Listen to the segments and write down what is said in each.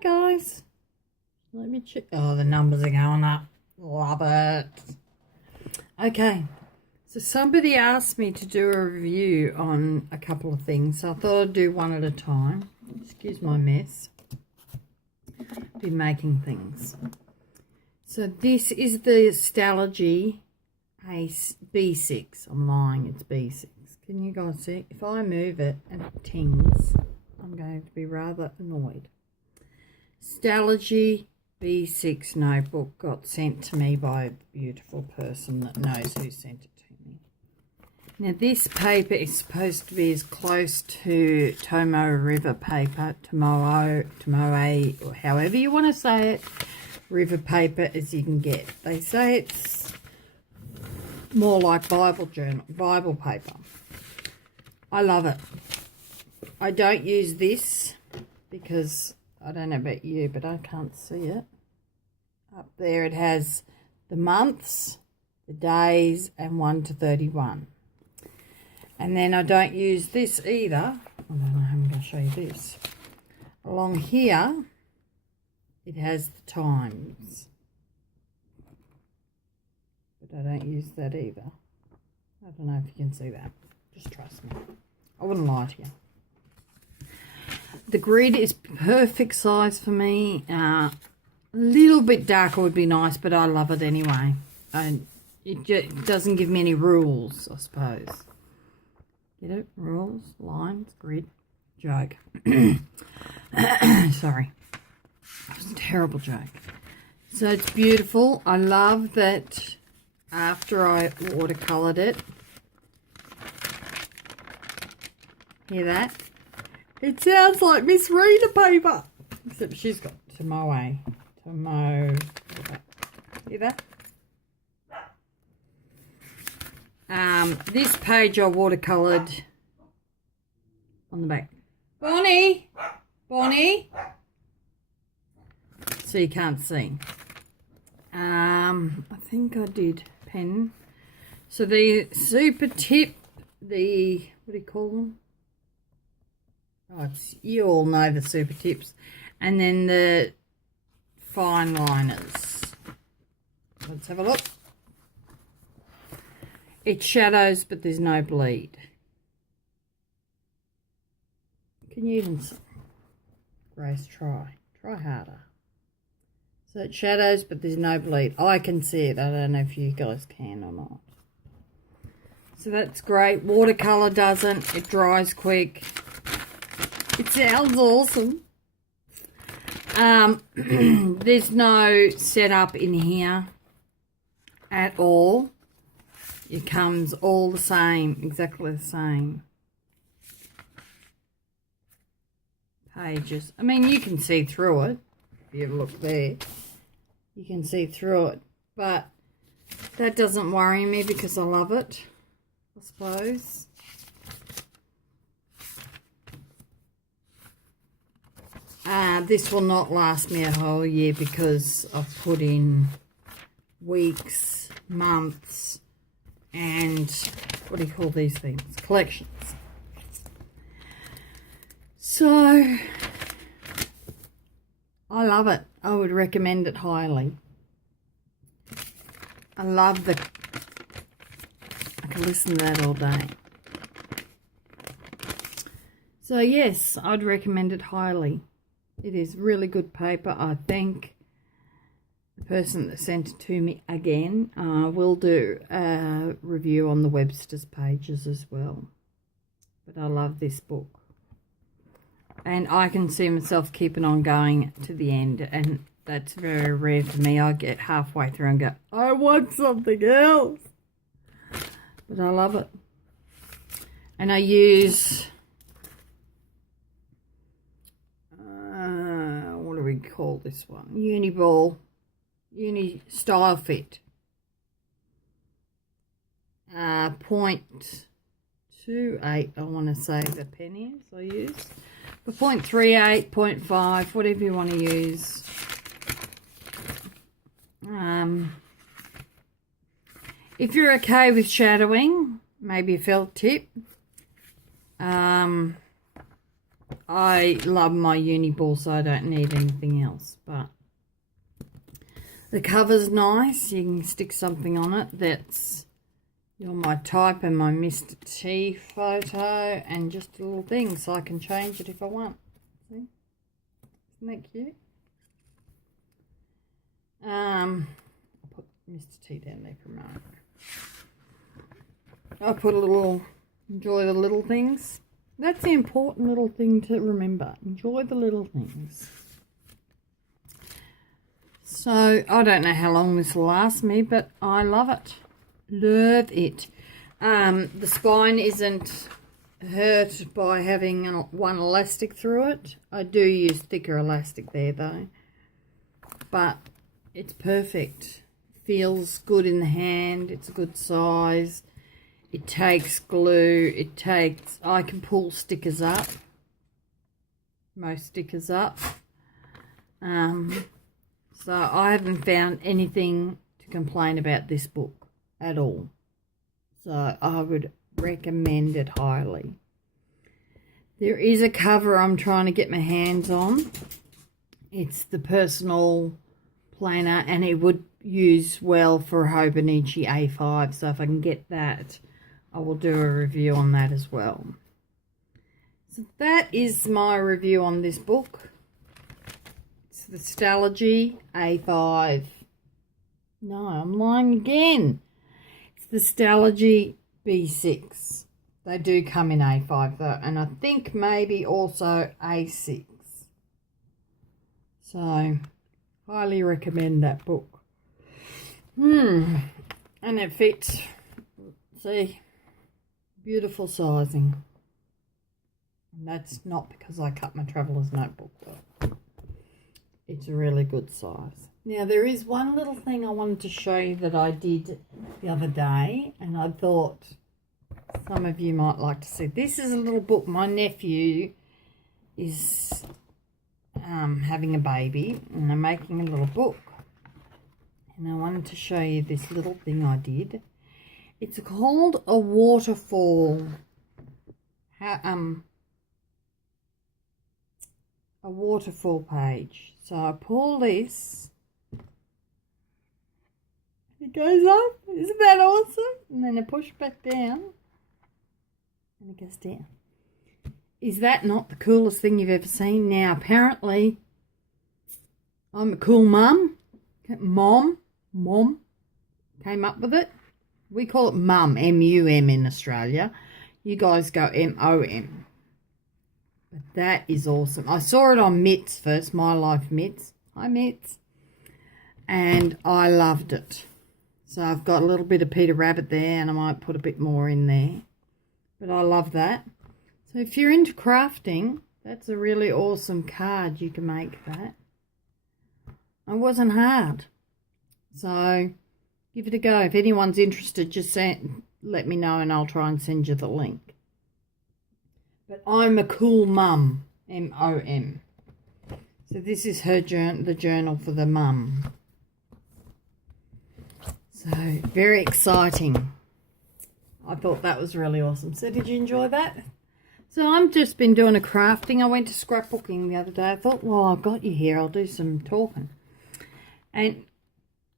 guys. Let me check. Oh, the numbers are going up. Love it. Okay. So somebody asked me to do a review on a couple of things. So I thought I'd do one at a time. Excuse my mess. Been making things. So this is the Stalogy B6. I'm lying, it's B6. Can you guys see? If I move it and it tings, I'm going to be rather annoyed. Stalogy B6 notebook got sent to me by a beautiful person that knows who sent it to me. Now this paper is supposed to be as close to Tomoe River paper, Tomoe, or however you want to say it, river paper as you can get. They say it's more like Bible paper. I love it. I don't use this because I don't know about you, but I can't see it. Up there it has the months, the days, and 1 to 31. And then I don't use this either. I don't know how I'm going to show you this. Along here, it has the times. But I don't use that either. I don't know if you can see that. Just trust me. I wouldn't lie to you. The grid is perfect size for me. A little bit darker would be nice, but I love it anyway. And it doesn't give me any rules, I suppose. Get it? Rules, lines, grid, joke. Sorry. It was a terrible joke. So it's beautiful. I love that after I watercoloured it. Hear that? It sounds like Miss Reader paper. Except she's got Tomoe. Hear that? This page I watercoloured on the back. Bonnie! So you can't see. I think I did pen. So the super tip, what do you call them? Oh, you all know the super tips. And then the fine liners. Let's have a look. It shadows, but there's no bleed. Can you even see? Grace, try harder. So it shadows, but there's no bleed. I can see it. I don't know if you guys can or not. So that's great. Watercolour doesn't. It dries quick. It sounds awesome. There's no setup in here at all. It comes all the same, exactly the same pages. I mean, you can see through it. If you look there, you can see through it. But that doesn't worry me because I love it, I suppose. This will not last me a whole year because I've put in weeks, months, and what do you call these things? Collections. So I love it. I would recommend it highly. I love I can listen to that all day. So yes, I'd recommend it highly. It is really good paper. I thank the person that sent it to me again. We'll do a review on the Webster's pages as well. But I love this book. And I can see myself keeping on going to the end. And that's very rare for me. I get halfway through and go, I want something else. But I love it. And I use, what do we call this one? Uniball. Uni Style Fit. 0.28, I want to say the pen is I use. For 0.38, 0.5, whatever you want to use. If you're okay with shadowing, maybe a felt tip. I I love my uni ball, so I don't need anything else. But the cover's nice. You can stick something on it that's You're My Type and my Mr. T photo, and just a little thing so I can change it if I want. See? Isn't that cute? I'll put Mr. T down there for a moment. I'll put a little, enjoy the little things. That's the important little thing to remember. Enjoy the little things. So, I don't know how long this will last me, but I love it. Love it. The spine isn't hurt by having one elastic through it. I do use thicker elastic there though. But it's perfect. Feels good in the hand. It's a good size. It takes glue. I can pull stickers up. Most stickers up. So I haven't found anything to complain about this book at all. So I would recommend it highly. There is a cover I'm trying to get my hands on. It's the personal planner, and it would use well for Hobonichi A5. So if I can get that, I will do a review on that as well. So that is my review on this book. It's the Stalogy A5. No, I'm lying again. It's the Stalogy B6. They do come in A5 though, and I think maybe also A6. So, highly recommend that book. And it fits. See, beautiful sizing. And that's not because I cut my traveller's notebook though. It's a really good size. Now, there is one little thing I wanted to show you that I did the other day, and I thought some of you might like to see. This is a little book. My nephew is having a baby, and I'm making a little book. And I wanted to show you this little thing I did. It's called a waterfall. A waterfall page. So I pull this. It goes up. Isn't that awesome? And then I push back down. And it goes down. Is that not the coolest thing you've ever seen? Now, apparently, I'm a cool mum. Mom came up with it. We call it mum, M-U-M in Australia. You guys go M-O-M. But that is awesome. I saw it on Mitts first, My Life Mitts. Hi, Mitts. And I loved it. So I've got a little bit of Peter Rabbit there, and I might put a bit more in there. But I love that. So if you're into crafting, that's a really awesome card. You can make that. It wasn't hard. So give it a go. If anyone's interested, just let me know and I'll try and send you the link. But I'm a cool mum, M-O-M. So this is her the journal for the mum. So very exciting. I thought that was really awesome. So did you enjoy that? So I've just been doing a crafting. I went to scrapbooking the other day. I thought, well, I've got you here. I'll do some talking. And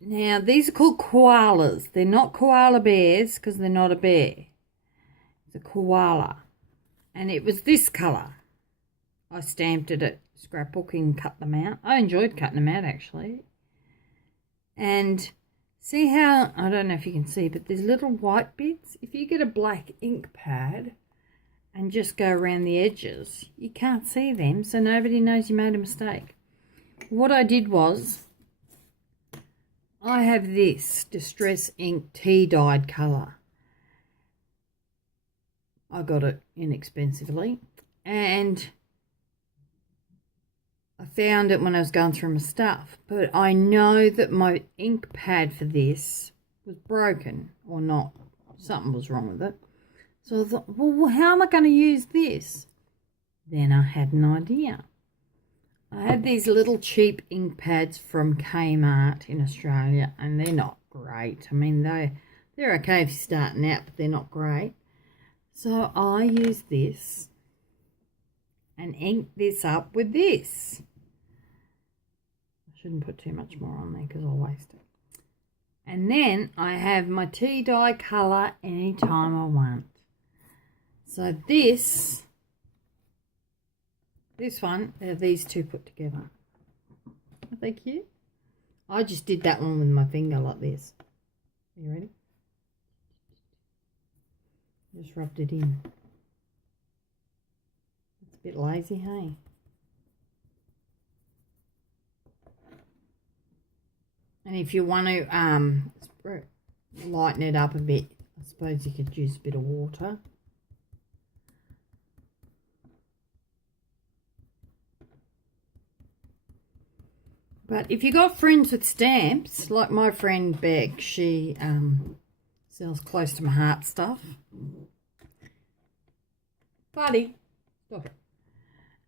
now these are called koalas. They're not koala bears because they're not a bear. It's a koala. And it was this colour. I stamped it at scrapbooking, cut them out. I enjoyed cutting them out actually. And see how, I don't know if you can see, but there's little white bits. If you get a black ink pad and just go around the edges, you can't see them, so nobody knows you made a mistake. What I did was, I have this Distress Ink tea dyed colour. I got it inexpensively, and I found it when I was going through my stuff, but I know that my ink pad for this was broken or not. Something was wrong with it. So I thought, well, how am I going to use this? Then I had an idea. I had these little cheap ink pads from Kmart in Australia, and they're not great. I mean, they're okay if you're starting out, but they're not great. So I used this, and ink this up with this. I shouldn't put too much more on there because I'll waste it. And then I have my tea dye colour anytime I want. So this one, these two put together. Are they cute? I just did that one with my finger like this. Are you ready? Just rubbed it in. It's a bit lazy, hey? And if you want to lighten it up a bit, I suppose you could use a bit of water. But if you got friends with stamps, like my friend Beck, she sells close to my heart stuff. Buddy, stop it.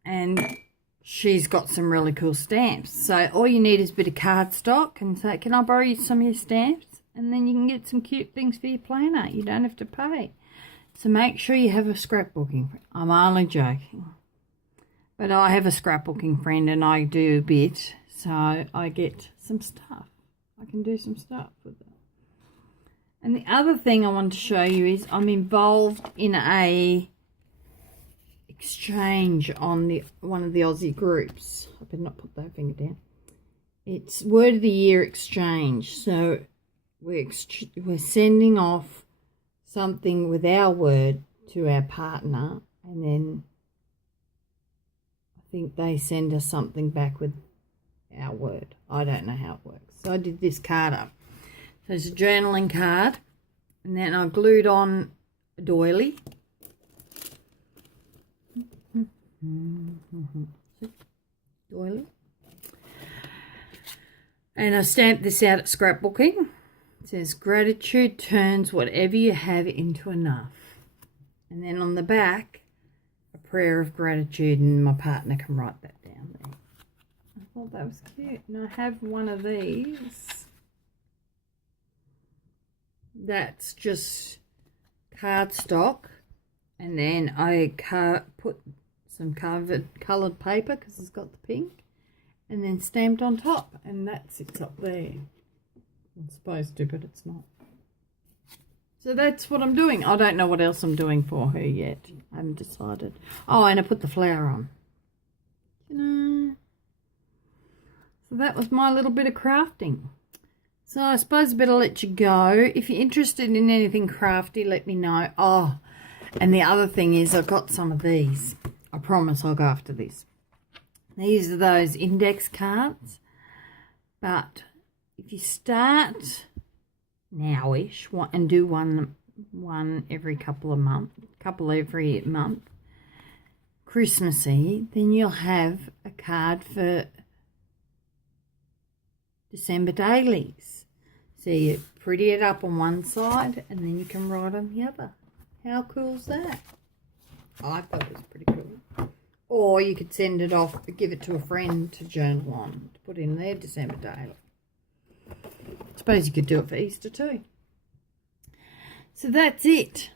And she's got some really cool stamps. So all you need is a bit of cardstock and say, can I borrow you some of your stamps? And then you can get some cute things for your planner. You don't have to pay. So make sure you have a scrapbooking friend. I'm only joking. But I have a scrapbooking friend and I do a bit. So I get some stuff. I can do some stuff with it. And the other thing I want to show you is I'm involved in a exchange on one of the Aussie groups. I better not put that finger down. It's Word of the Year exchange. So we're sending off something with our word to our partner, and then I think they send us something back with our word. I don't know how it works. So I did this card up. So it's a journaling card, and then I glued on a doily. Doily. And I stamped this out at scrapbooking. It says, gratitude turns whatever you have into enough. And then on the back, a prayer of gratitude, and my partner can write that down there. I thought that was cute. And I have one of these. That's just cardstock. And then I put some coloured paper because it's got the pink. And then stamped on top. And that sits up there. I'm supposed to, but it's not. So that's what I'm doing. I don't know what else I'm doing for her yet. I haven't decided. Oh, and I put the flower on. So that was my little bit of crafting. So I suppose I better let you go. If you're interested in anything crafty, let me know. Oh, and the other thing is I've got some of these. I promise I'll go after this. These are those index cards. But if you start nowish and do one every couple every month, Christmassy, then you'll have a card for December dailies. So you pretty it up on one side and then you can write on the other. How cool is that? I thought it was pretty cool. Or you could send it off, give it to a friend to journal on, to put in their December daily. I suppose you could do it for Easter too. So that's it.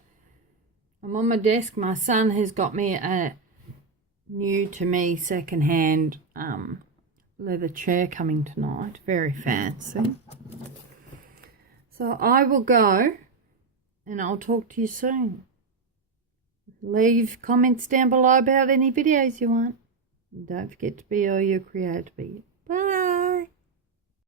I'm on my desk. My son has got me a new to me second-hand leather chair coming tonight. Very fancy. So I will go and I'll talk to you soon. Leave comments down below about any videos you want. And don't forget to be all you're created to be.